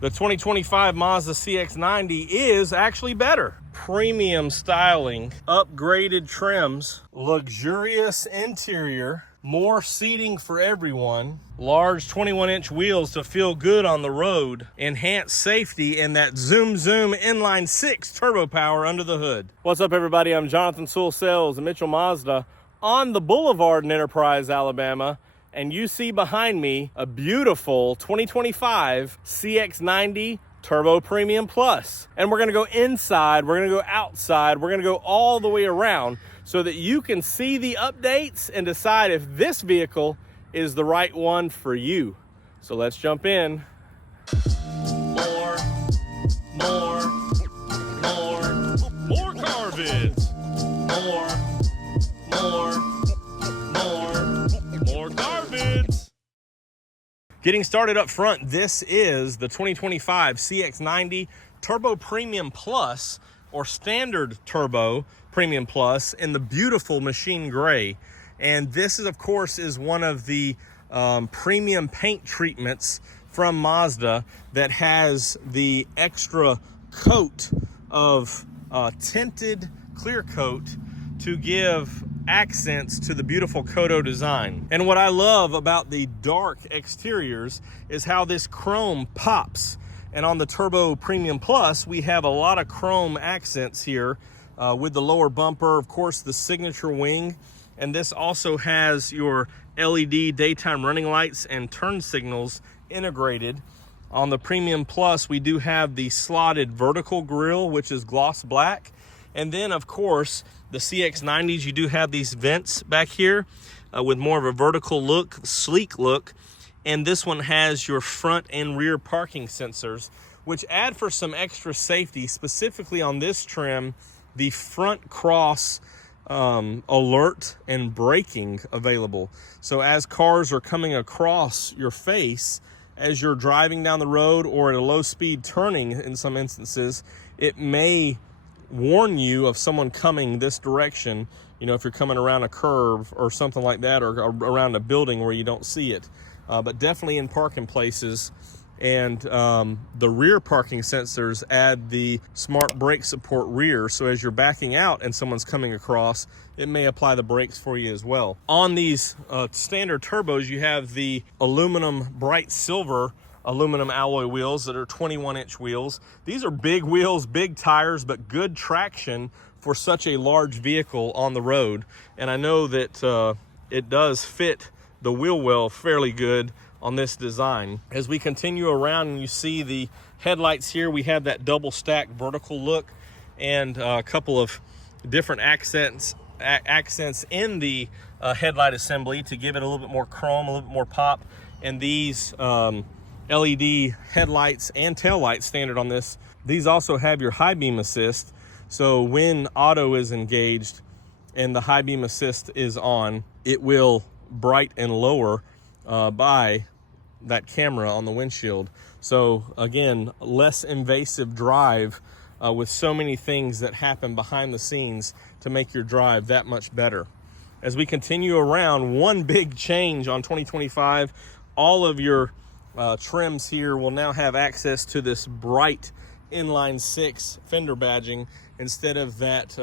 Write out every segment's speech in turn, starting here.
The 2025 Mazda CX-90 is actually better. Premium styling, upgraded trims, luxurious interior, more seating for everyone, large 21-inch wheels to feel good on the road, enhanced safety, and that zoom inline 6 turbo power under the hood. What's up, everybody? I'm Jonathan Sewell Sales of Mitchell Mazda on the Boulevard in Enterprise, Alabama. And you see behind me a beautiful 2025 CX-90 Turbo Premium Plus. And we're gonna go inside, we're gonna go outside, we're gonna go all the way around so that you can see the updates and decide if this vehicle is the right one for you. So let's jump in. More car vids. More car vids. Getting started up front, this is the 2025 CX-90 Turbo Premium Plus, or Standard Turbo Premium Plus, in the beautiful machine gray. And this is, of course, is one of the premium paint treatments from Mazda that has the extra coat of tinted clear coat to give accents to the beautiful Kodo design. And what I love about the dark exteriors is how this chrome pops. And on the Turbo Premium Plus, we have a lot of chrome accents here with the lower bumper, of course, the signature wing. And this also has your LED daytime running lights and turn signals integrated. On the Premium Plus, we do have the slotted vertical grille, which is gloss black. And then, of course, the CX-90s, you do have these vents back here with more of a vertical look, sleek look. And this one has your front and rear parking sensors, which add for some extra safety, specifically on this trim, the front cross alert and braking available. So as cars are coming across your face, as you're driving down the road or at a low speed turning in some instances, it may warn you of someone coming this direction, you know, if you're coming around a curve or something like that, or around a building where you don't see it. But definitely in parking places. And the rear parking sensors add the smart brake support rear, so as you're backing out and someone's coming across, it may apply the brakes for you as well. On these standard turbos, you have the aluminum bright silver aluminum alloy wheels that are 21-inch wheels. These are big wheels, big tires, but good traction for such a large vehicle on the road. And I know that it does fit the wheel well fairly good on this design. As we continue around and you see the headlights here, we have that double stack vertical look and a couple of different accents in the headlight assembly to give it a little bit more chrome, a little bit more pop. And these LED headlights and tail lights standard on this. These also have your high beam assist. So when auto is engaged and the high beam assist is on, it will bright and lower by that camera on the windshield. So again, less invasive drive with so many things that happen behind the scenes to make your drive that much better. As we continue around, one big change on 2025, all of your trims here will now have access to this bright inline 6 fender badging instead of that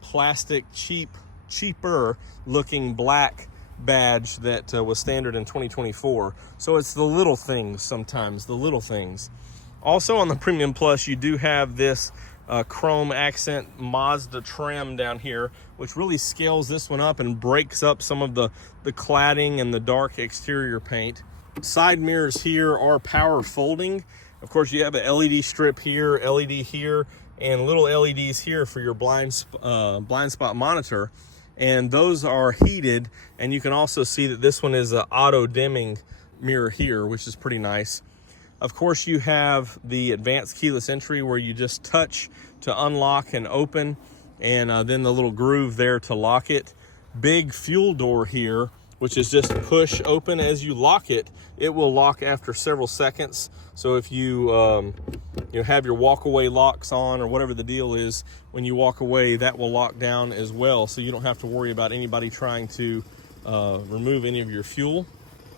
plastic cheaper looking black badge that was standard in 2024. So it's the little things sometimes, the little things. Also on the Premium Plus, you do have this chrome accent Mazda trim down here, which really scales this one up and breaks up some of the cladding and the dark exterior paint. Side mirrors here are power folding. Of course, you have a LED strip here, LED here, and little LEDs here for your blind spot monitor. And those are heated, and you can also see that this one is an auto dimming mirror here, which is pretty nice. Of course, you have the advanced keyless entry where you just touch to unlock and open, and then the little groove there to lock it. Big fuel door here, which is just push open. As you lock it, it will lock after several seconds. So if you have your walk-away locks on or whatever the deal is, when you walk away, that will lock down as well. So you don't have to worry about anybody trying to remove any of your fuel.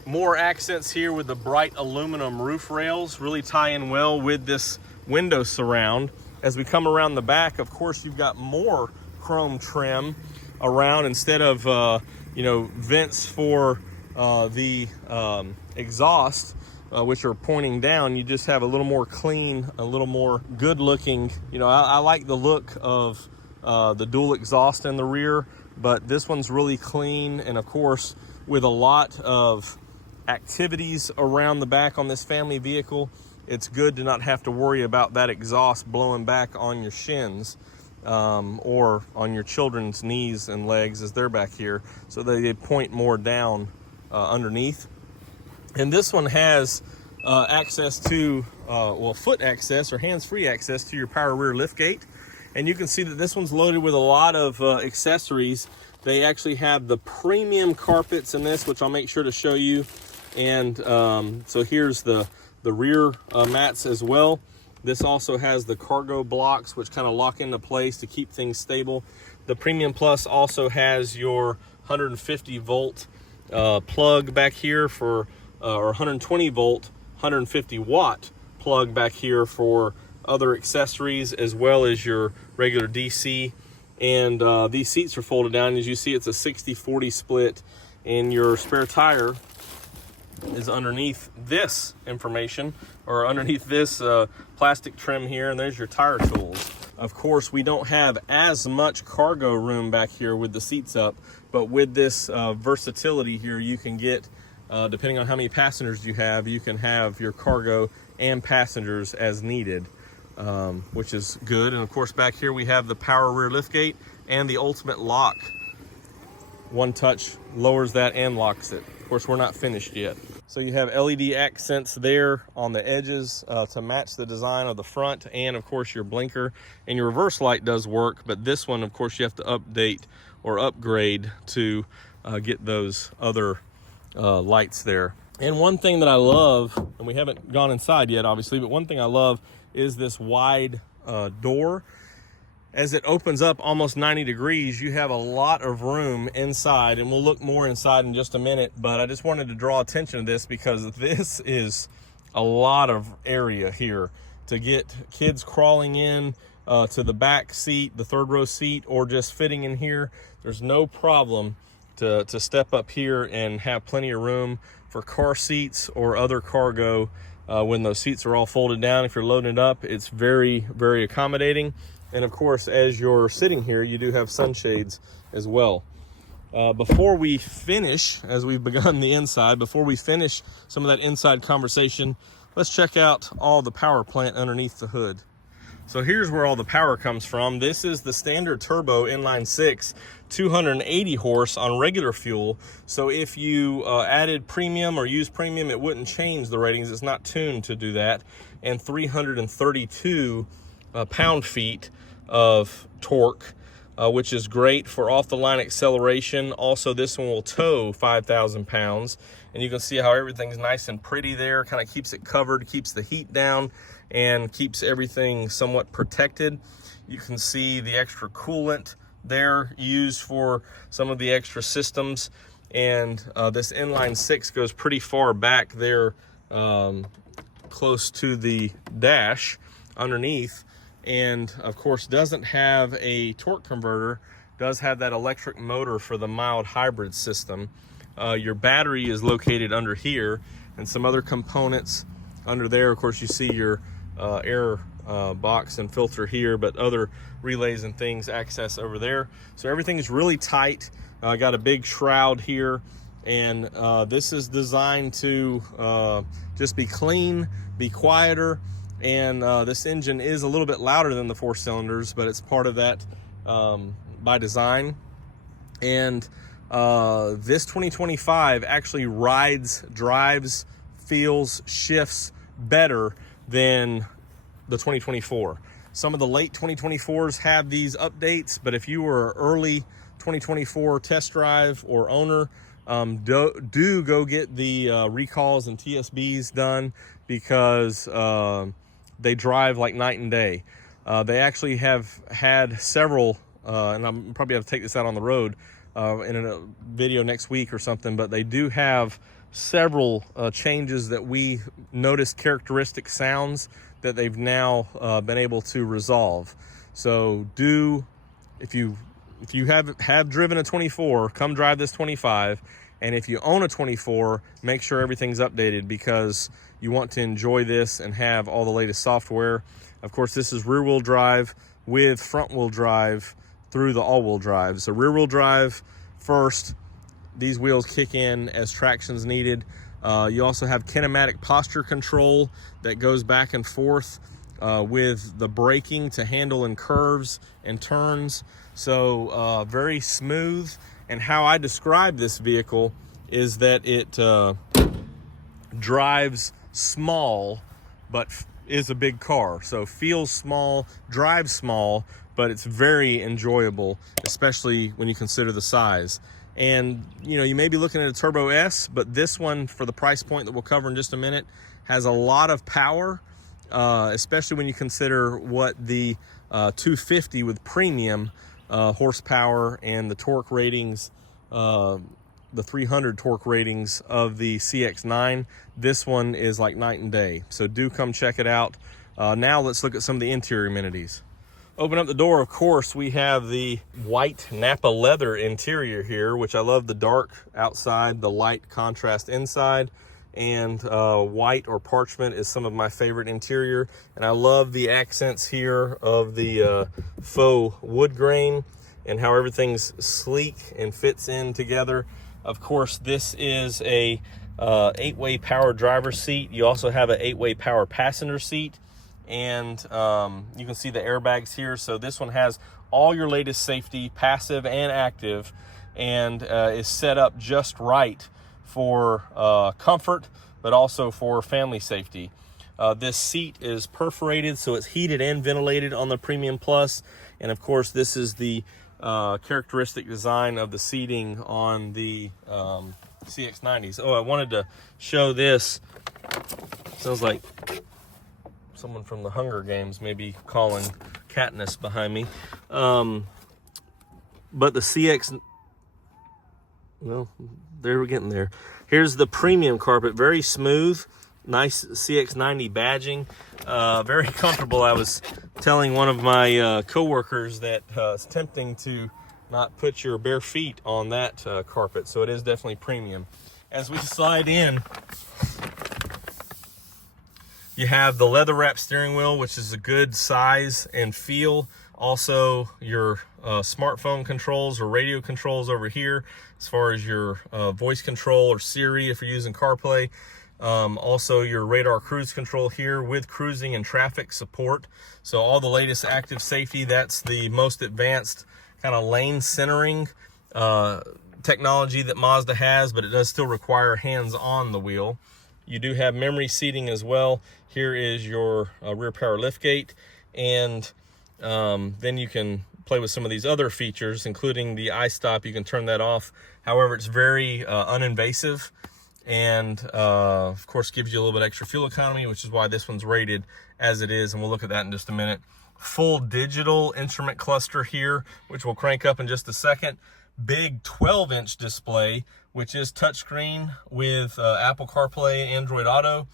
More accents here with the bright aluminum roof rails, really tie in well with this window surround. As we come around the back, of course, you've got more chrome trim around. Instead of vents for the exhaust, which are pointing down, you just have a little more clean, a little more good looking. I like the look of the dual exhaust in the rear, but this one's really clean. And of course, with a lot of activities around the back on this family vehicle, it's good to not have to worry about that exhaust blowing back on your shins or on your children's knees and legs as they're back here, so they point more down underneath. And this one has access to foot access or hands-free access to your power rear liftgate. And you can see that this one's loaded with a lot of accessories. They actually have the premium carpets in this, which I'll make sure to show you. And so here's the rear mats as well. This also has the cargo blocks, which kind of lock into place to keep things stable. The Premium Plus also has your 150 volt plug back here for, or 120 volt, 150 watt plug back here for other accessories, as well as your regular DC. And these seats are folded down. As you see, it's a 60-40 split, and your spare tire is underneath this information, or underneath this plastic trim here, and there's your tire tools. Of course, we don't have as much cargo room back here with the seats up, but with this versatility here, you can get, depending on how many passengers you can have your cargo and passengers as needed, which is good. And of course, back here we have the power rear liftgate and the ultimate lock. One touch lowers that and locks it. Of course, we're not finished yet. So you have LED accents there on the edges to match the design of the front, and of course your blinker. And your reverse light does work, but this one, of course, you have to update or upgrade to get those other lights there. And one thing that I love, and we haven't gone inside yet, obviously, but one thing I love is this wide door. As it opens up almost 90 degrees, you have a lot of room inside, and we'll look more inside in just a minute, but I just wanted to draw attention to this because this is a lot of area here to get kids crawling in to the back seat, the third row seat, or just fitting in here. There's no problem to step up here and have plenty of room for car seats or other cargo when those seats are all folded down. If you're loading it up, it's very, very accommodating. And of course, as you're sitting here, you do have sunshades as well. Before we finish, as we've begun the inside, before we finish some of that inside conversation, let's check out all the power plant underneath the hood. So here's where all the power comes from. This is the standard turbo inline six, 280 horse on regular fuel. So if you added premium or used premium, it wouldn't change the ratings. It's not tuned to do that. And 332 pound-feet of torque, which is great for off-the-line acceleration. Also, this one will tow 5,000 pounds, and you can see how everything's nice and pretty there. Kind of keeps it covered, keeps the heat down, and keeps everything somewhat protected. You can see the extra coolant there used for some of the extra systems, and this inline six goes pretty far back there, close to the dash underneath. And of course doesn't have a torque converter, does have that electric motor for the mild hybrid system. Your battery is located under here, and some other components under there. Of course, you see your air box and filter here, but other relays and things access over there. So everything is really tight. Got a big shroud here, and this is designed to just be clean, be quieter. And this engine is a little bit louder than the 4 cylinders, but it's part of that by design. And this 2025 actually rides, drives, feels, shifts better than the 2024. Some of the late 2024s have these updates, but if you were early 2024 test drive or owner, do go get the recalls and TSBs done, because they drive like night and day. They actually have had several, and I'm probably have to take this out on the road in a video next week or something, but they do have several changes that we noticed, characteristic sounds that they've now been able to resolve. So if you have driven a 24, come drive this 25. And if you own a 24, make sure everything's updated, because you want to enjoy this and have all the latest software. Of course, this is rear-wheel drive with front-wheel drive through the all-wheel drive. So rear-wheel drive first, these wheels kick in as traction's needed. You also have kinematic posture control that goes back and forth with the braking to handle in curves and turns. So very smooth. And how I describe this vehicle is that it drives small, but is a big car. So feels small, drives small, but it's very enjoyable, especially when you consider the size. And you may be looking at a Turbo S, but this one, for the price point that we'll cover in just a minute, has a lot of power, especially when you consider what the 250 with premium horsepower and the torque ratings, the 300 torque ratings of the CX-9. This one is like night and day. So do come check it out. Now let's look at some of the interior amenities. Open up the door, of course, we have the white Napa leather interior here, which I love. The dark outside, the light contrast inside, and white or parchment is some of my favorite interior. And I love the accents here of the faux wood grain and how everything's sleek and fits in together. Of course, this is a 8-way power driver's seat. You also have an 8-way power passenger seat. And you can see the airbags here. So this one has all your latest safety, passive and active, and is set up just right for comfort, but also for family safety. This seat is perforated, so it's heated and ventilated on the Premium Plus. And of course, this is the characteristic design of the seating on the CX-90s. Oh, I wanted to show this. Sounds like someone from the Hunger Games maybe calling Katniss behind me. But the CX, well, there, we're getting there. Here's the premium carpet, very smooth, nice CX-90 badging, very comfortable. I was telling one of my coworkers that it's tempting to not put your bare feet on that carpet, so it is definitely premium. As we slide in, you have the leather wrap steering wheel, which is a good size and feel. Also, your smartphone controls or radio controls over here, as far as your voice control or Siri if you're using CarPlay. Also, your radar cruise control here with cruising and traffic support. So all the latest active safety. That's the most advanced kind of lane centering technology that Mazda has, but it does still require hands on the wheel. You do have memory seating as well. Here is your rear power liftgate, and then you can play with some of these other features, including the iStop. You can turn that off. However, it's very uninvasive, and of course gives you a little bit extra fuel economy, which is why this one's rated as it is, and we'll look at that in just a minute. Full digital instrument cluster here, which we'll crank up in just a second. Big 12-inch display, which is touchscreen with Apple CarPlay, Android Auto.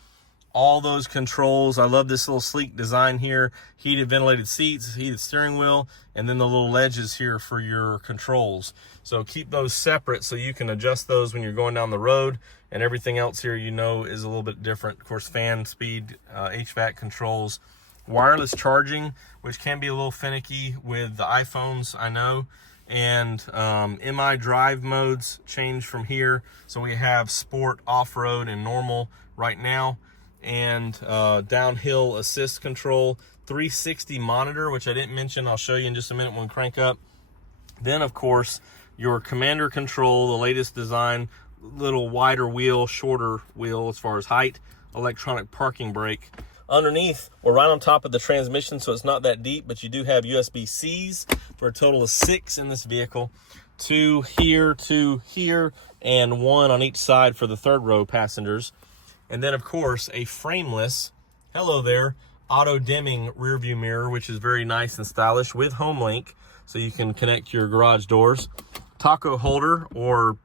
All those controls. I love this little sleek design here. Heated ventilated seats, heated steering wheel, and then the little ledges here for your controls. So keep those separate so you can adjust those when you're going down the road, and everything else here is a little bit different. Of course, fan speed, HVAC controls, wireless charging, which can be a little finicky with the iPhones, I know. And MI drive modes change from here. So we have sport, off-road, and normal right now. And downhill assist control, 360 monitor, which I didn't mention. I'll show you in just a minute when we crank up. Then, of course, your commander control, the latest design, little wider wheel, shorter wheel as far as height, electronic parking brake. Underneath, we're right on top of the transmission, so it's not that deep, but you do have USB-Cs for a total of 6 in this vehicle. 2 here, and 1 on each side for the third row passengers. And then, of course, a frameless, hello there, auto-dimming rear view mirror, which is very nice and stylish with HomeLink, so you can connect your garage doors. Taco holder or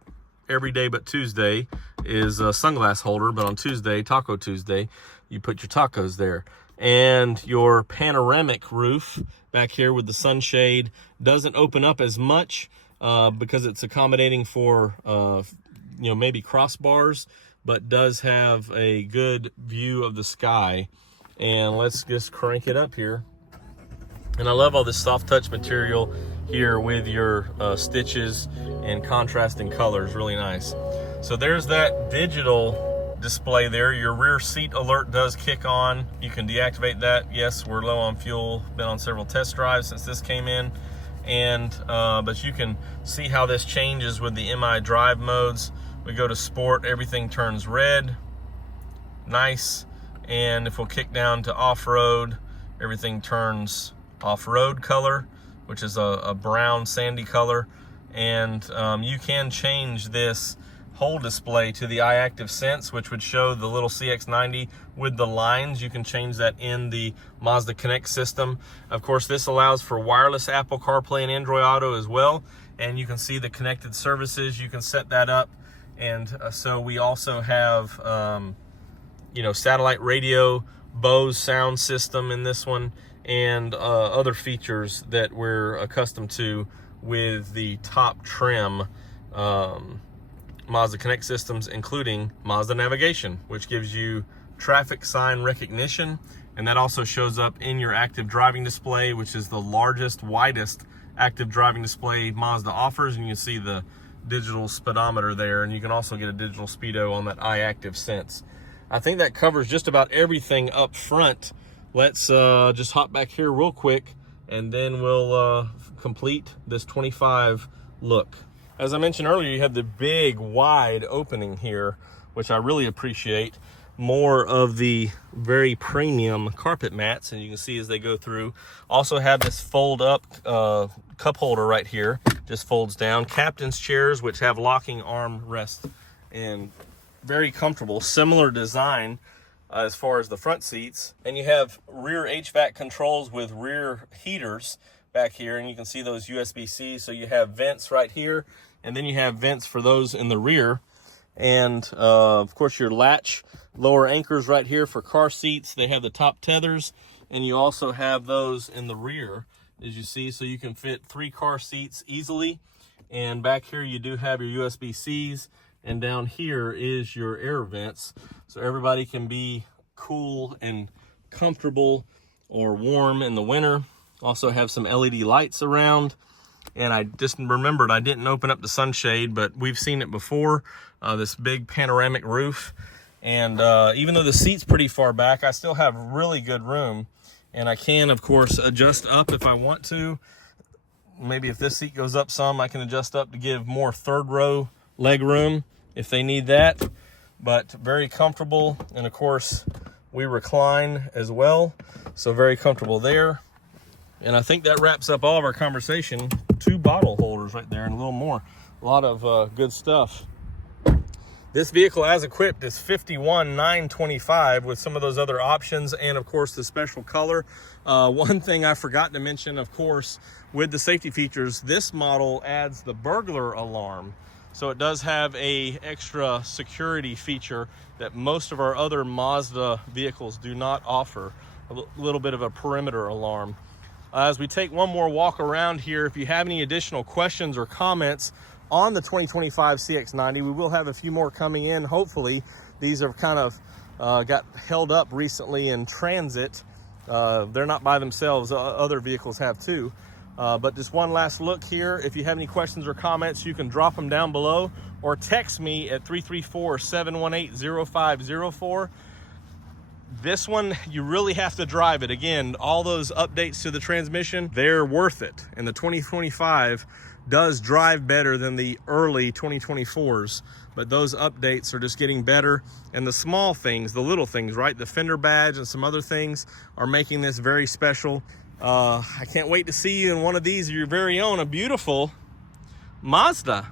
every day but Tuesday is a sunglass holder, but on Tuesday, Taco Tuesday, you put your tacos there. And your panoramic roof back here with the sunshade doesn't open up as much because it's accommodating for maybe crossbars, but does have a good view of the sky. And let's just crank it up here. And I love all this soft touch material here with your stitches and contrasting colors, really nice. So there's that digital display there. Your rear seat alert does kick on. You can deactivate that. Yes, we're low on fuel. Been on several test drives since this came in. And but you can see how this changes with the MI drive modes. We go to sport, everything turns red. Nice. And if we'll kick down to off-road, everything turns off-road color, which is a brown sandy color. And you can change this whole display to the I-ActivSense, which would show the little CX-90 with the lines. You can change that in the Mazda Connect system. Of course, this allows for wireless Apple CarPlay and Android Auto as well. And you can see the connected services. You can set that up. And so we also have, satellite radio, Bose sound system in this one, and other features that we're accustomed to with the top trim Mazda Connect systems, including Mazda Navigation, which gives you traffic sign recognition. And that also shows up in your active driving display, which is the largest, widest active driving display Mazda offers. And you can see the digital speedometer there. And you can also get a digital speedo on that I-ActivSense. I think that covers just about everything up front. Let's just hop back here real quick, and then we'll complete this 25 look. As I mentioned earlier, you have the big wide opening here, which I really appreciate. More of the very premium carpet mats, and you can see as they go through. Also have this fold up cup holder right here, just folds down. Captain's chairs, which have locking arm rests, and very comfortable. Similar design as far as the front seats. And you have rear HVAC controls with rear heaters back here, and you can see those USB-C. So you have vents right here, and then you have vents for those in the rear. And of course your latch lower anchors right here for car seats. They have the top tethers, and you also have those in the rear, as you see, so you can fit 3 car seats easily. And back here you do have your USB-Cs, and down here is your air vents, so everybody can be cool and comfortable or warm in the winter. Also have some LED lights around. And I just remembered I didn't open up the sunshade, but we've seen it before, this big panoramic roof. And even though the seat's pretty far back, I still have really good room. And I can, of course, adjust up if I want to. Maybe if this seat goes up some, I can adjust up to give more third row leg room if they need that. But very comfortable. And of course, we recline as well, so very comfortable there. And I think that wraps up all of our conversation. 2 bottle holders right there and a little more. A lot of good stuff. This vehicle as equipped is $51,925 with some of those other options, and of course the special color. One thing I forgot to mention, of course, with the safety features, this model adds the burglar alarm. So it does have a extra security feature that most of our other Mazda vehicles do not offer. A little bit of a perimeter alarm. As we take one more walk around here, if you have any additional questions or comments on the 2025 CX-90, we will have a few more coming in, hopefully. These have kind of got held up recently in transit. They're not by themselves, other vehicles have too. But just one last look here. If you have any questions or comments, you can drop them down below or text me at 334-718-0504. This one, you really have to drive it. Again, all those updates to the transmission, they're worth it. And the 2025 does drive better than the early 2024s. But those updates are just getting better. And the small things, the little things, right? The fender badge and some other things are making this very special. I can't wait to see you in one of these of your very own, a beautiful Mazda.